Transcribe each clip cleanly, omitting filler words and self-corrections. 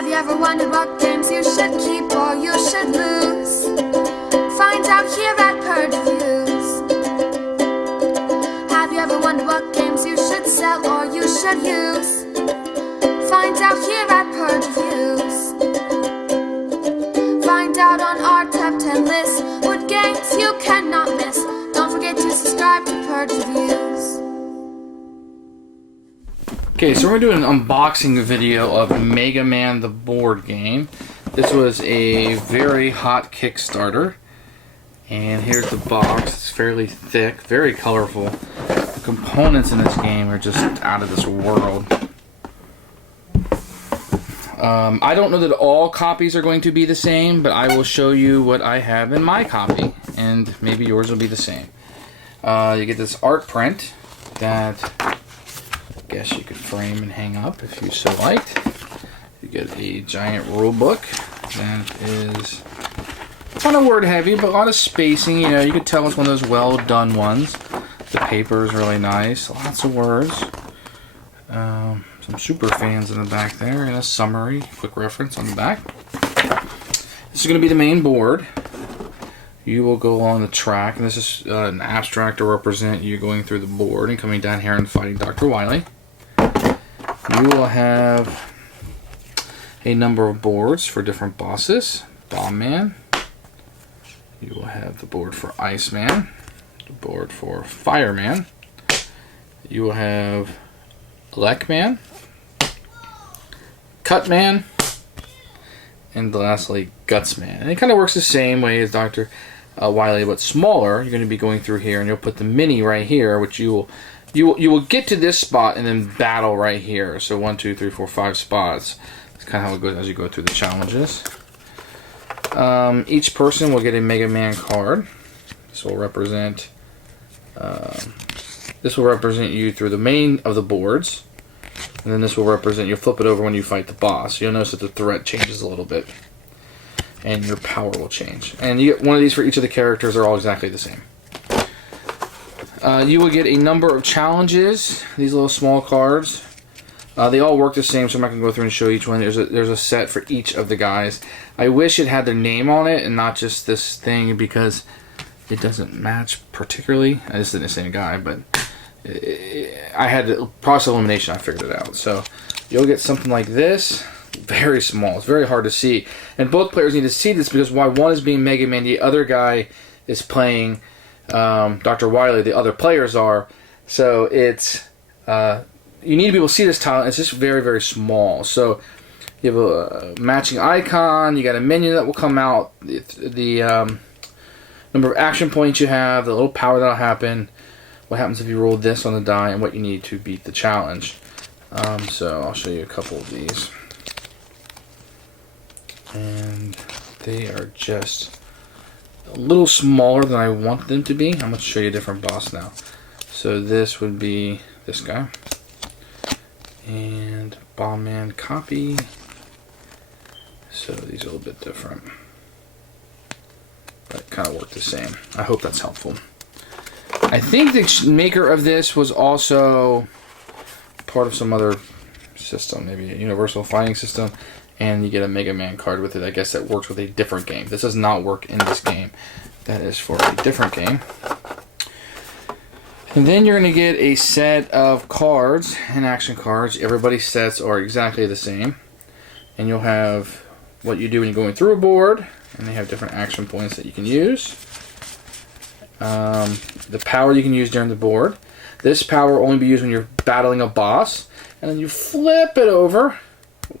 Have you ever wondered what games you should keep or you should lose? Find out here at Purge Reviews. Have you ever wondered what games you should sell or you should use? Find out here at Purge Reviews. Find out on our top 10 list what games you cannot miss. Don't forget to subscribe to Purge Reviews. Okay, so we're doing an unboxing video of Megaman the board game. This was a very hot Kickstarter. And here's the box. It's fairly thick, very colorful. The components in this game are just out of this world. I don't know that all copies are going to be the same, but I will show you what I have in my copy, and maybe yours will be the same. You get this art print that I guess you could frame and hang up if you so liked. You get a giant rule book that is kind of word heavy, but a lot of spacing. You know, you could tell it's one of those well done ones. The paper is really nice, lots of words. Some super fans in the back there, and a summary, quick reference on the back. This is going to be the main board. You will go on the track, and this is an abstract to represent you going through the board and coming down here and fighting Dr. Wily. You will have a number of boards for different bosses. Bomb Man. You will have the board for Iceman, the board for Fireman. You will have Leckman, Cutman, and lastly Gutsman. And it kind of works the same way as Dr. Wily, but smaller. You're going to be going through here, and you'll put the mini right here, which you will get to this spot and then battle right here. So 1, 2, 3, 4, 5 spots. That's kind of how it goes as you go through the challenges. Each person will get a Megaman card. This will represent you through the main of the boards, and then this will represent, you'll flip it over when you fight the boss. You'll notice that the threat changes a little bit, and your power will change. And you get one of these for each of the characters. They're all exactly the same. You will get a number of challenges, these little small cards. They all work the same, so I'm not going to go through and show each one. There's a set for each of the guys. I wish it had their name on it and not just this thing, because it doesn't match particularly. I just didn't say a guy, but I had the process of elimination. I figured it out. So you'll get something like this. Very small. It's very hard to see. And both players need to see this, because while one is being Mega Man, the other guy is playing Dr. Wily. The other players are. So it's you need to be able to see this tile. It's just very, very small. So you have a matching icon. You got a menu that will come out. The number of action points you have, the little power that'll happen, what happens if you roll this on the die, and what you need to beat the challenge. So I'll show you a couple of these. And they are just a little smaller than I want them to be. I'm going to show you a different boss now. So this would be this guy. And Bomb Man copy. So these are a little bit different, but kind of work the same. I hope that's helpful. I think the maker of this was also part of some other system, maybe a universal fighting system, and you get a Megaman card with it. I guess that works with a different game. This does not work in this game. That is for a different game. And then you're going to get a set of cards and action cards. Everybody's sets are exactly the same. And you'll have what you do when you're going through a board, and they have different action points that you can use. The power you can use during the board. This power will only be used when you're battling a boss, and then you flip it over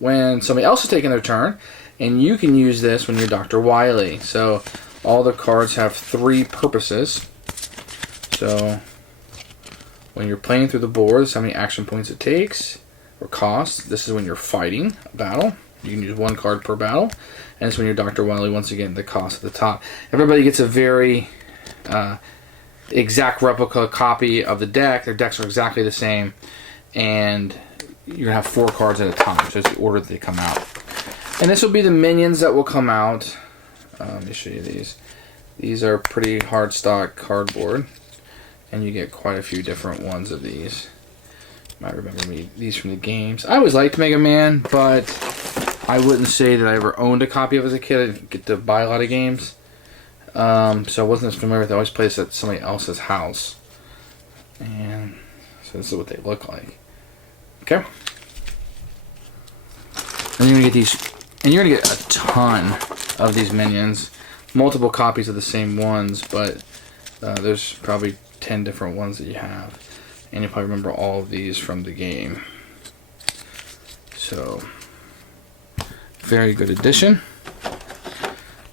when somebody else is taking their turn, and you can use this when you're Dr. Wily. So all the cards have 3 purposes. So when you're playing through the board, this is how many action points it takes or costs. This is when you're fighting a battle. You can use 1 card per battle. And it's when you're Dr. Wily, once again, the cost at the top. Everybody gets a very exact replica copy of the deck. Their decks are exactly the same. And you're going to have 4 cards at a time. So it's the order that they come out. And this will be the minions that will come out. Let me show you these. These are pretty hard stock cardboard. And you get quite a few different ones of these. You might remember these from the games. I always liked Mega Man, but I wouldn't say that I ever owned a copy of it as a kid. I didn't get to buy a lot of games. So I wasn't as familiar with it. I always played this at somebody else's house. And so this is what they look like. Okay. And you're gonna get these, and you're gonna get a ton of these minions. Multiple copies of the same ones, but there's probably 10 different ones that you have. And you'll probably remember all of these from the game. So, very good addition.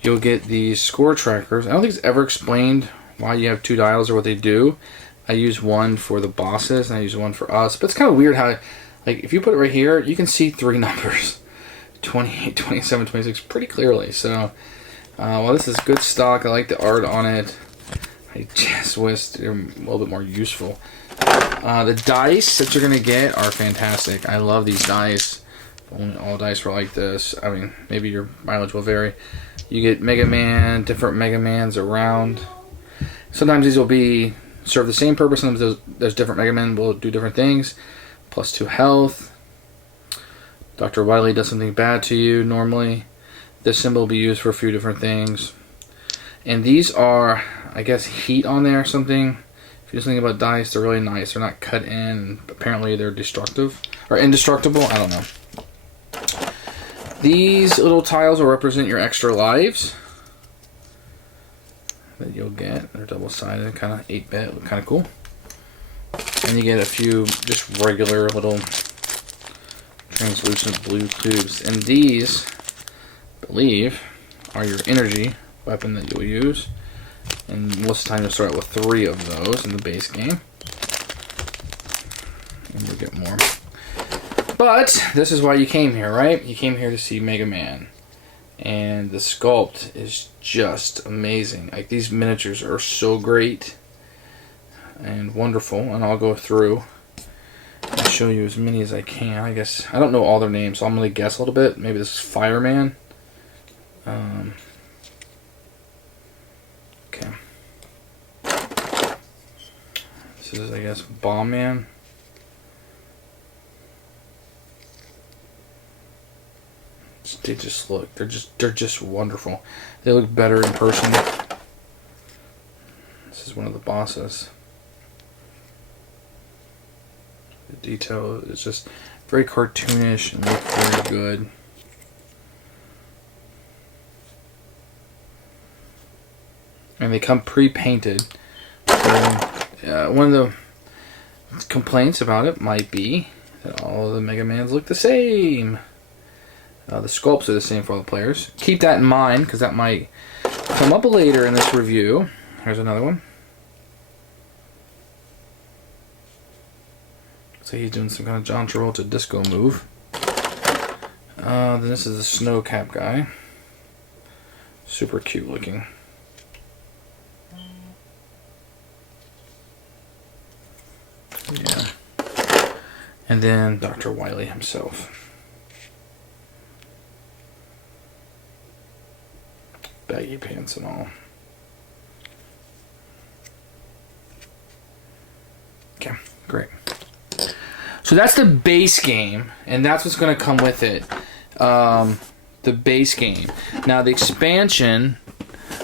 You'll get these score trackers. I don't think it's ever explained why you have 2 dials or what they do. I use one for the bosses and I use one for us. But it's kind of weird how, like, if you put it right here, you can see 3 numbers. 28, 27, 26 pretty clearly. So, well, this is good stock. I like the art on it. I just wish they were a little bit more useful. The dice that you're going to get are fantastic. I love these dice. If only all dice were like this. I mean, maybe your mileage will vary. You get Mega Man, different Mega Mans around. Sometimes these will be serve the same purpose. Sometimes there's different Mega Men will do different things. +2 health. Dr. Wily does something bad to you normally. This symbol will be used for a few different things. And these are, I guess, heat on there or something. If you know something about dice, they're really nice. They're not cut in. Apparently they're destructive. Or indestructible. I don't know. These little tiles will represent your extra lives that you'll get. They're double-sided, kind of 8-bit, look kind of cool. And you get a few just regular little translucent blue tubes. And these, I believe, are your energy weapon that you'll use. And most of the time you'll start out with 3 of those in the base game. And you'll get more. But this is why you came here, right? You came here to see Mega Man. And the sculpt is just amazing. Like, these miniatures are so great and wonderful. And I'll go through and show you as many as I can. I guess I don't know all their names, so I'm going to guess a little bit. Maybe this is Fireman. Okay. This is, I guess, Bomb Man. They just look, they're just wonderful. They look better in person. This is one of the bosses. The detail is just very cartoonish and look very good. And they come pre-painted. So, one of the complaints about it might be that all of the Mega Mans look the same. The sculpts are the same for all the players. Keep that in mind, because that might come up later in this review. Here's another one. So he's doing some kind of John Travolta disco move. Then this is the snow cap guy. Super cute looking. Yeah. And then Dr. Wily himself. Baggy pants and all. Okay, great. So that's the base game, and that's what's going to come with it. The base game. Now the expansion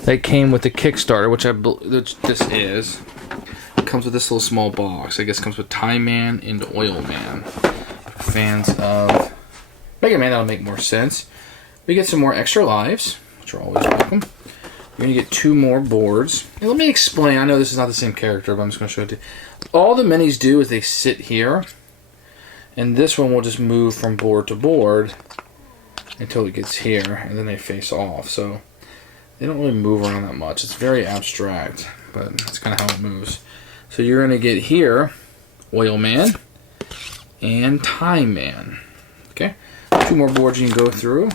that came with the Kickstarter, which this is, comes with this little small box. I guess it comes with Time Man and Oil Man. Fans of Mega Man, that'll make more sense. We get some more extra lives, which are always welcome. You're going to get 2 more boards. And let me explain. I know this is not the same character, but I'm just going to show it to you. All the minis do is they sit here. And this one will just move from board to board until it gets here. And then they face off. So they don't really move around that much. It's very abstract, but that's kind of how it moves. So you're going to get here Oil Man and Time Man. Okay? 2 more boards you can go through.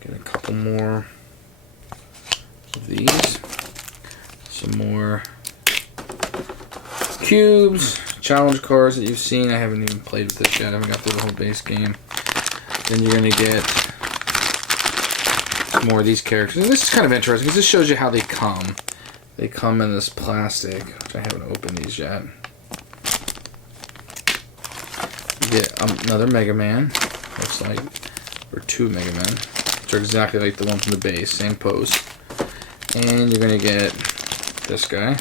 Get a couple more of these. Some more cubes, challenge cards that you've seen. I haven't even played with this yet. I haven't got through the whole base game. Then you're going to get more of these characters. And this is kind of interesting because this shows you how they come. They come in this plastic, which I haven't opened these yet. You get another Mega Man. Looks like or 2 Mega Men, which are exactly like the one from the base, same pose. And you're going to get this guy.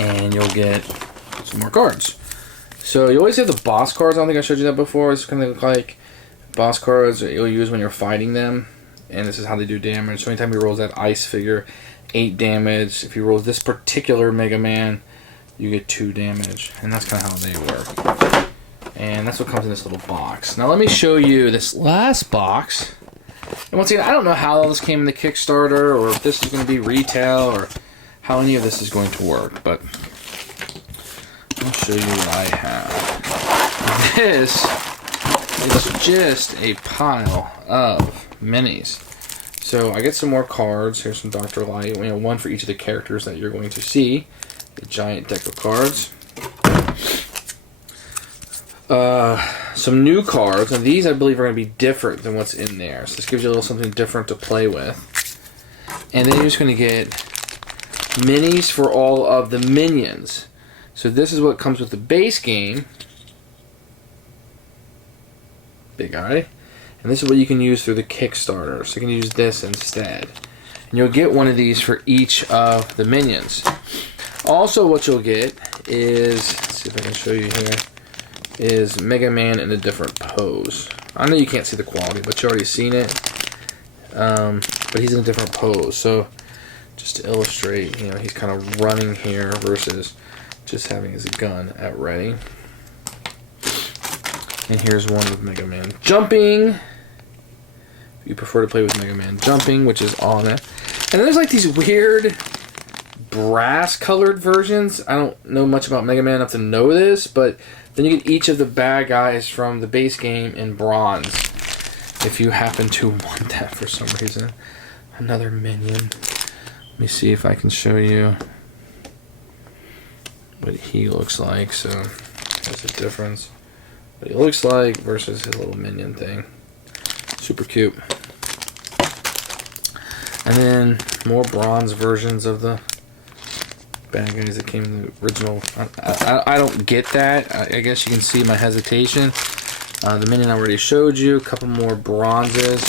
And you'll get some more cards. So you always have the boss cards. I don't think I showed you that before. It's kind of look like boss cards that you'll use when you're fighting them. And this is how they do damage. So anytime he rolls that ice figure, 8 damage. If he rolls this particular Mega Man, you get 2 damage. And that's kind of how they work. And that's what comes in this little box. Now let me show you this last box. And once again, I don't know how all this came in the Kickstarter, or if this is going to be retail, or how any of this is going to work. But I'll show you what I have. This is just a pile of minis. So I get some more cards. Here's some Dr. Light. We have one for each of the characters that you're going to see. A giant deck of cards. Some new cards. And these, I believe, are going to be different than what's in there. So this gives you a little something different to play with. And then you're just going to get minis for all of the minions. So this is what comes with the base game. Big Eye. And this is what you can use through the Kickstarter. So you can use this instead. And you'll get one of these for each of the minions. Also what you'll get is, let's see if I can show you here, is Mega Man in a different pose. I know you can't see the quality, but you've already seen it. But he's in a different pose. So just to illustrate, you know, he's kind of running here versus just having his gun at ready. And here's one with Mega Man jumping. If you prefer to play with Mega Man jumping, which is on it. And then there's like these weird brass colored versions. I don't know much about Mega Man enough to know this, but then you get each of the bad guys from the base game in bronze. If you happen to want that for some reason. Another minion. Let me see if I can show you what he looks like. So there's a difference. What he looks like versus his little minion thing. Super cute. And then more bronze versions of the bad guys that came in the original. I don't get that. I guess you can see my hesitation. The minion I already showed you. A couple more bronzes.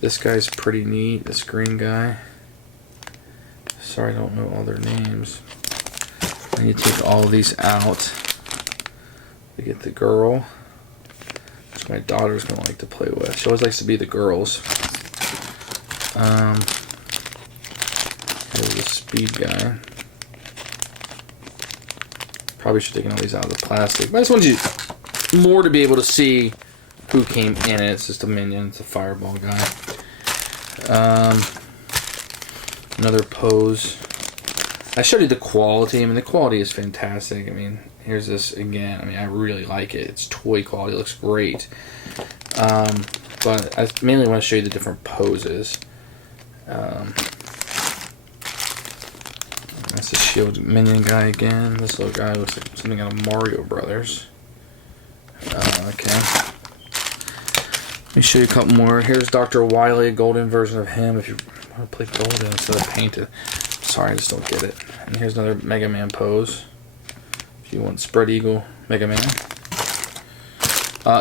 This guy's pretty neat. This green guy. Sorry, I don't know all their names. And you take all of these out. You get the girl, which my daughter's gonna like to play with. She always likes to be the girls. Here's the speed guy. Probably should have taken all these out of the plastic, but I just wanted you more to be able to see who came in it. It's just a minion. It's a fireball guy. Another pose. I showed you the quality. I mean, the quality is fantastic. I mean, here's this again. I mean, I really like it. It's toy quality. It looks great. But I mainly want to show you the different poses. That's the shield minion guy again. This little guy looks like something out of Mario Brothers. Okay. Let me show you a couple more. Here's Dr. Wily, a golden version of him. If you want to play golden instead of painted. Sorry, I just don't get it. And here's another Mega Man pose. If you want Spread Eagle Mega Man.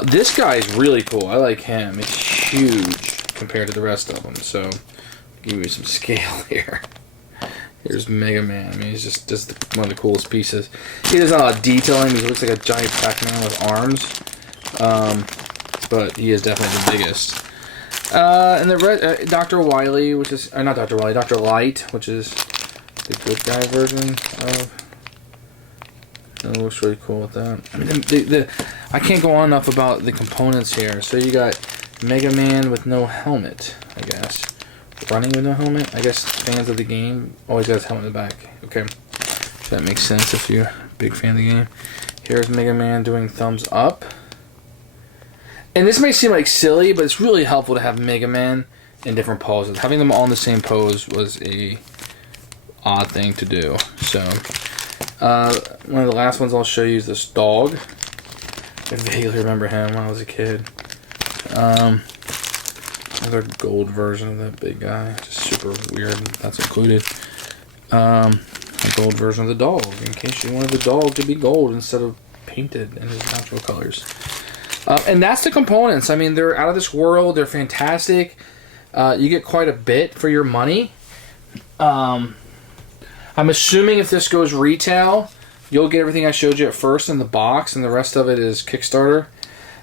This guy is really cool. I like him. He's huge compared to the rest of them. So, I'll give you some scale here. Here's Mega Man. I mean, he's just one of the coolest pieces. He does not a lot of detailing. He looks like a giant Pac-Man with arms. But he is definitely the biggest. And the Dr. Wily, which is not Dr. Wily, Dr. Light, which is the good guy version of. That looks really cool with that. I mean, I can't go on enough about the components here. So you got Mega Man with no helmet, I guess. Running with no helmet. I guess fans of the game always got his helmet in the back. Okay, that makes sense if you're a big fan of the game. Here's Mega Man doing thumbs up. And this may seem like silly, but it's really helpful to have Mega Man in different poses. Having them all in the same pose was a odd thing to do. So, one of the last ones I'll show you is this dog. I vaguely remember him when I was a kid. Another gold version of that big guy. Just super weird. That's included. A gold version of the dog, in case you wanted the dog to be gold instead of painted in his natural colors. And that's the components. I mean, they're out of this world. They're fantastic. You get quite a bit for your money. I'm assuming if this goes retail, you'll get everything I showed you at first in the box, and the rest of it is Kickstarter.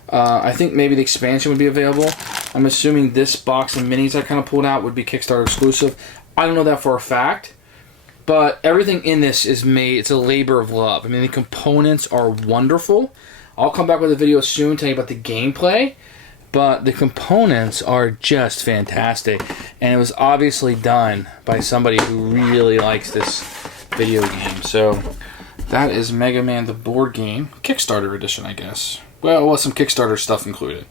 I think maybe the expansion would be available. I'm assuming this box of minis I kind of pulled out would be Kickstarter exclusive. I don't know that for a fact, but everything in this is made, it's a labor of love. I mean, the components are wonderful. I'll come back with a video soon telling you about the gameplay, but the components are just fantastic. And it was obviously done by somebody who really likes this video game. So that is Mega Man the board game, Kickstarter edition, I guess. Well, with some Kickstarter stuff included.